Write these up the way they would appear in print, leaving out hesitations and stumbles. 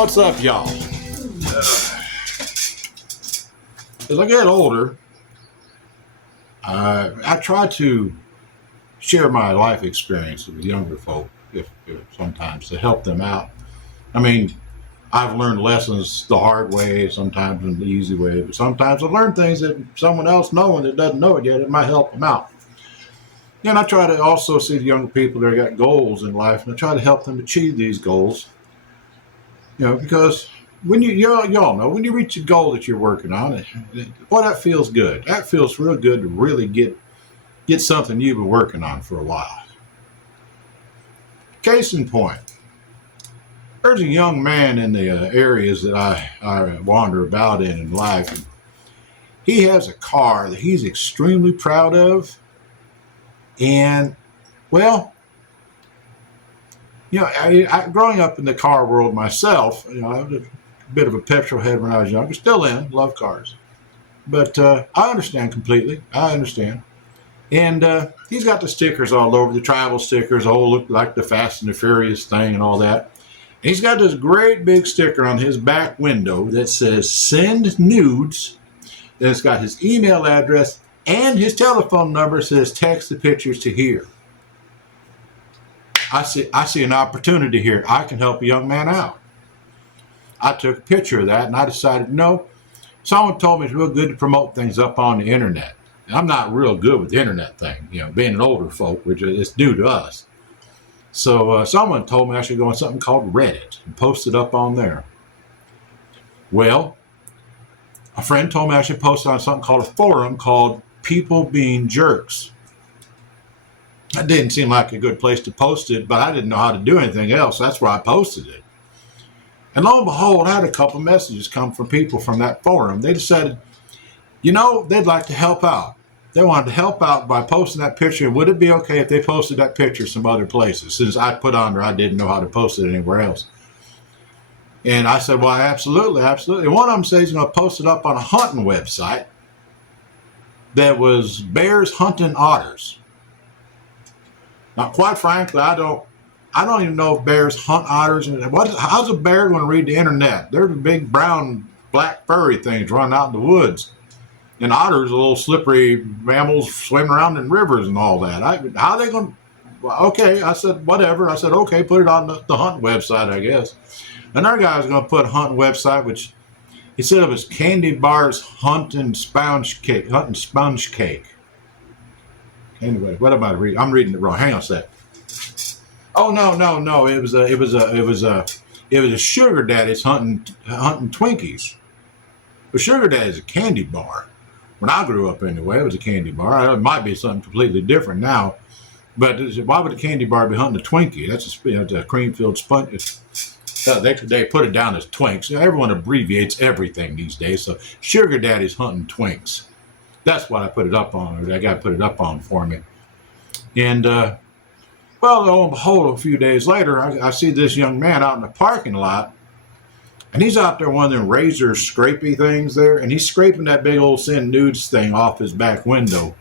What's up, y'all? As I get older, I try to share my life experience with younger folk, if sometimes to help them out. I mean, I've learned lessons the hard way, sometimes in the easy way, but sometimes I've learned things that someone else knows that doesn't know it yet. It might help them out. And I try to also see the young people that got goals in life, and I try to help them achieve these goals. You know, because when y'all know, when you reach a goal that you're working on, boy, that feels good. That feels real good to really get something you've been working on for a while. Case in point, there's a young man in the areas that I wander about in life. And he has a car that he's extremely proud of. And, well, you know, I growing up in the car world myself, you know, I was a bit of a petrol head when I was younger. Still love cars. But I understand completely. I understand. And he's got the stickers all over, the travel stickers, all look like the Fast and the Furious thing and all that. And he's got this great big sticker on his back window that says, "Send Nudes." Then it's got his email address and his telephone number, says, "Text the pictures to here." I see an opportunity here. I can help a young man out. I took a picture of that and I decided, no, someone told me it's real good to promote things up on the internet. And I'm not real good with the internet thing, you know, being an older folk, which is new to us. So someone told me I should go on something called Reddit and post it up on there. Well, a friend told me I should post on something called a forum called People Being Jerks. That didn't seem like a good place to post it, but I didn't know how to do anything else. That's where I posted it. And lo and behold, I had a couple messages come from people from that forum. They decided, you know, they'd like to help out. They wanted to help out by posting that picture. Would it be okay if they posted that picture some other places? Since I put on there, I didn't know how to post it anywhere else. And I said, well, absolutely, absolutely. One of them says he's going to post it up on a hunting website that was bears hunting otters. Now, quite frankly, I don't even know if bears hunt otters. How's a bear going to read the internet? They're the big brown, black, furry things running out in the woods. And otters are little slippery mammals swimming around in rivers and all that. How are they going to? Okay, I said, whatever. I said, okay, put it on the hunt website, I guess. Another guy was going to put a hunt website, which he said it was Candy Bar's hunting sponge cake. Anyway, what am I reading? I'm reading it wrong. Hang on a sec. Oh no! It was a sugar daddy's hunting Twinkies. But sugar daddy's a candy bar. When I grew up, anyway, it was a candy bar. It might be something completely different now. But why would a candy bar be hunting a Twinkie? That's a cream-filled sponge. They put it down as Twinks. Everyone abbreviates everything these days. So sugar daddy's hunting Twinks. That's what I put it up on. That guy put it up on for me. And, well, lo and behold, a few days later, I see this young man out in the parking lot. And he's out there, one of them razor scrapey things there. And he's scraping that big old Send Nudes thing off his back window.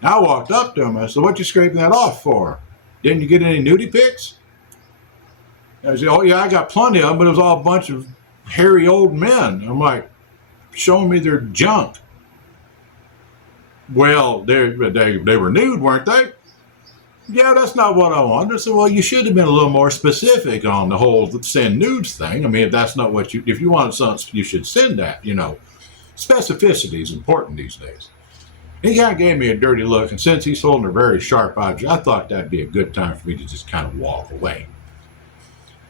And I walked up to him. I said, what you scraping that off for? Didn't you get any nudie pics? And I said, oh, yeah, I got plenty of them, but it was all a bunch of hairy old men. I'm like, showing me their junk. Well, they were nude, weren't they? Yeah, that's not what I wanted. I said, well, you should have been a little more specific on the whole Send Nudes thing. I mean, if that's not what if you wanted something, you should send that, you know. Specificity is important these days. And he kind of gave me a dirty look, and since he's holding a very sharp object, I thought that'd be a good time for me to just kind of walk away.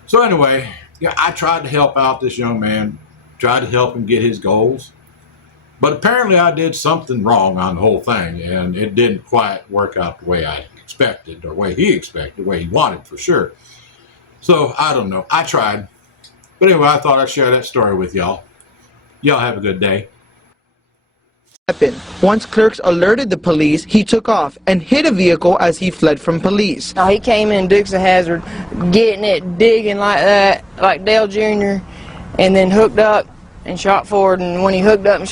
So anyway, yeah, I tried to help out this young man, tried to help him get his goals. But apparently I did something wrong on the whole thing, and it didn't quite work out the way I expected, or the way he expected, the way he wanted for sure. So, I don't know. I tried. But anyway, I thought I'd share that story with y'all. Y'all have a good day. Once clerks alerted the police, he took off and hit a vehicle as he fled from police. He came in Dukes of Hazzard, getting it, digging like that, like Dale Jr., and then hooked up and shot forward, and when he hooked up and